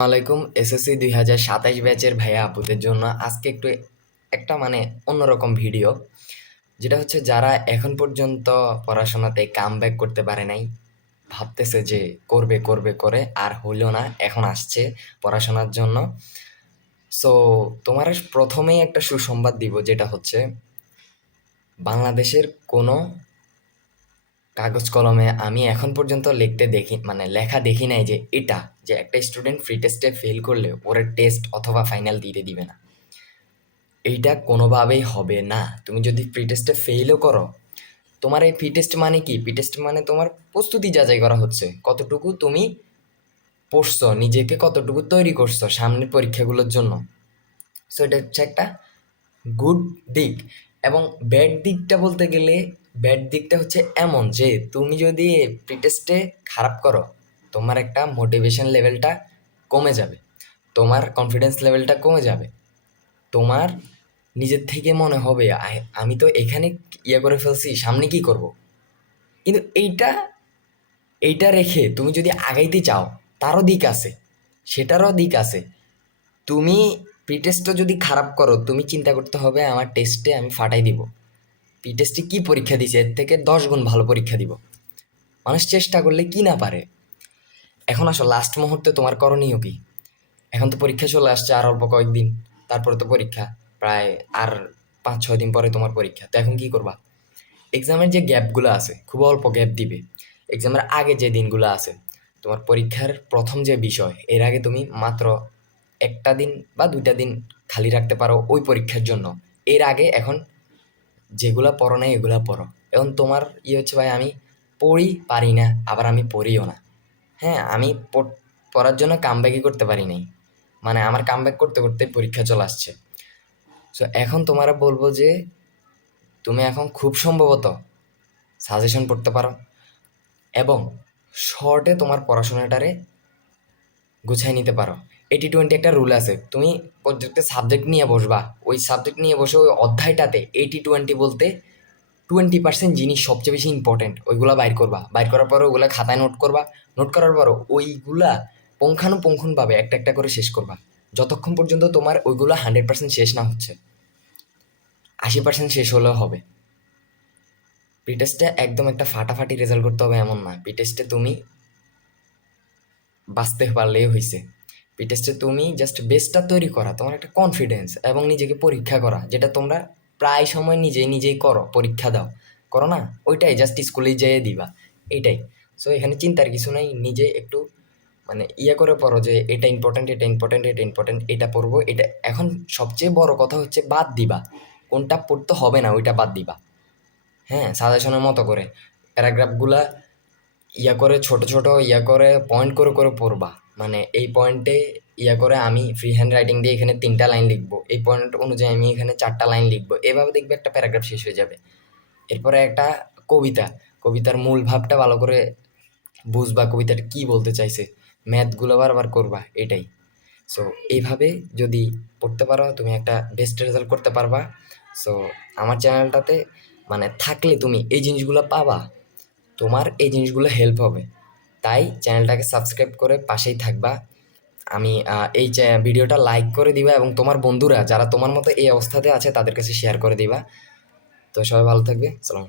আলাইকুম এসএসসি 2027 ব্যাচের ভাইয়া আপুদের জন্য আজকে একটু একটা অন্যরকম ভিডিও, যেটা হচ্ছে যারা এখন পর্যন্ত পড়াশোনাতে কামব্যাক করতে পারে নাই, ভাবতেছে যে করবে করবে করে আর হইল না, এখন আসছে পড়াশোনার জন্য। সো তোমার প্রথমেই একটা সুসংবাদ দিব, যেটা হচ্ছে বাংলাদেশের কোনো কাগজ কলমে আমি এখন পর্যন্ত লিখতে দেখি লেখা দেখি নাই যে এটা যে একটা স্টুডেন্ট ফ্রি টেস্টে ফেল করলে ওরা টেস্ট অথবা ফাইনাল দিতে দিবে না। এইটা কোনোভাবেই হবে না। তুমি যদি ফ্রি টেস্টে ফেলও করো, তোমার এই ফ্রি টেস্ট মানে কি? ফ্রি টেস্ট মানে তোমার প্রস্তুতি যাচাই করা হচ্ছে, কতটুকু তুমি পড়ছো, নিজেকে কতটুকু তৈরি করছো সামনের পরীক্ষাগুলোর জন্য। সো এটা হচ্ছে একটা গুড দিক। এবং ব্যাড দিকটা বলতে গেলে, ব্যাড দিকটা হচ্ছে এমন যে তুমি যদি প্রি টেস্টে খারাপ করো, তোমার একটা মোটিভেশন লেভেলটা কমে যাবে, তোমার কনফিডেন্স লেভেলটা কমে যাবে, তোমার নিজের থেকে মনে হবে আমি তো এখানে ইয়ে করে ফেলছি, সামনে কি করব। কিন্তু এইটা এইটা রেখে তুমি যদি আগাইতে চাও, তারও দিক আছে, সেটারও দিক আছে। তুমি প্রি টেস্টটা যদি খারাপ করো, তুমি চিন্তা করতে হবে আমার টেস্টে আমি ফাটাই দিব, প্রি টেস্টে কি পরীক্ষা দিছে এর থেকে 10 গুণ ভালো পরীক্ষা দিব। মানুষ চেষ্টা করলে কি না পারে। এখন আসো লাস্ট মুহূর্তে তোমার করণীয় কি? এখন তো পরীক্ষা চলে আসছে আর অল্প কয়েকদিন, তারপরে তো পরীক্ষা, প্রায় আর 5-6 দিন পরে তোমার পরীক্ষা। তো এখন কি করবা? এক্সামের যে গ্যাপগুলো আছে, খুব অল্প গ্যাপ দিবে। এক্সামের আগে যে দিনগুলো আছে, তোমার পরীক্ষার প্রথম যে বিষয়, এর আগে তুমি মাত্র একটা দিন বা 2টা দিন খালি রাখতে পারো ওই পরীক্ষার জন্য। এর আগে এখন যেগুলা পড়ো নাই এগুলা পড়ো। এখন তোমার হচ্ছে ভাই আমি পড়ি পারি না, আবার আমি পড়িও না। হ্যাঁ, আমি পড়ার জন্য কামব্যাকই করতে পারি নাই, আমার কামব্যাক করতে করতে পরীক্ষা চলে আসছে। সো এখন তোমারা বলবো যে তুমি এখন খুব সম্ভবত সাজেশন পড়তে পারো এবং শর্টে তোমার পড়াশোনাটারে গুছাই নিতে পারো। 80-20 একটা রুল আছে, তুমি প্রত্যেকটা সাবজেক্ট নিয়ে বসবা, ওই সাবজেক্ট নিয়ে বসে ওই অধ্যায়টাতে 80-20 বলতে 20% জিনিস সবচেয়ে বেশি ইম্পর্টেন্ট, ওইগুলা বাইর করবা। বাইর করার পরে ওগুলা খাতায় নোট করবা। নোট করার পরও ওইগুলা পুঙ্খানুপুঙ্খভাবে একটা একটা করে শেষ করবা, যতক্ষণ পর্যন্ত তোমার ওইগুলা 100% শেষ না হচ্ছে। 80% শেষ হলেও হবে। প্রি টেস্টে একদম একটা ফাটাফাটি রেজাল্ট করতে হবে এমন না। প্রি টেস্টে তুমি বাঁচতে পারলেই হয়েছে। প্রি টেস্টে তুমি জাস্ট বেসটা তৈরি করা, তোমার একটা কনফিডেন্স এবং নিজেকে পরীক্ষা করা, যেটা তোমরা প্রায় সময় নিজেই করো, পরীক্ষা দাও, করো না? ওইটাই জাস্ট স্কুলে যেয়ে দিবা, এইটাই। সো এখানে চিন্তার কিছু নাই। নিজে একটু ইয়ে করে পড়ো যে এটা ইম্পর্টেন্ট, এটা ইম্পর্টেন্ট, এটা ইম্পর্টেন্ট, এটা পড়বো, এটা। এখন সবচেয়ে বড় কথা হচ্ছে বাদ দিবা, কোনটা পড়তে হবে না ওইটা বাদ দিবা। হ্যাঁ, সাজেশনের মতো করে প্যারাগ্রাফগুলা ইয়া করে ছোট ছোট ইয়া করে পয়েন্ট করে করে পড়বা। এই পয়েন্টে ইয়া করে আমি ফ্রি হ্যান্ড রাইটিং দিয়ে এখানে 3টা লাইন লিখবো, এই পয়েন্ট অনুযায়ী আমি এখানে 4টা লাইন লিখবো, এভাবে দেখবে একটা প্যারাগ্রাফ শেষ হয়ে যাবে। এরপরে একটা কবিতা, কবিতার মূল ভাবটা ভালো করে বুঝবা, কবিতাটা কি বলতে চাইছে, ম্যাথগুলো বারবার করবা, এটাই। সো এইভাবে যদি পড়তে পারো, তুমি একটা বেস্ট রেজাল্ট করতে পারবা। সো আমার চ্যানেলটাতে থাকলে তুমি এই জিনিসগুলো পাবা, তোমার এই জিনিসগুলো হেল্প হবে। তাই চ্যানেলটাকে সাবস্ক্রাইব করে পাশেই থাকবা। আমি এই ভিডিওটা লাইক করে দিবা এবং তোমার বন্ধুরা যারা তোমার মতো এই অবস্থাতে আছে তাদের কাছে শেয়ার করে দিবা। তো সবাই ভালো থাকবে। সালাম।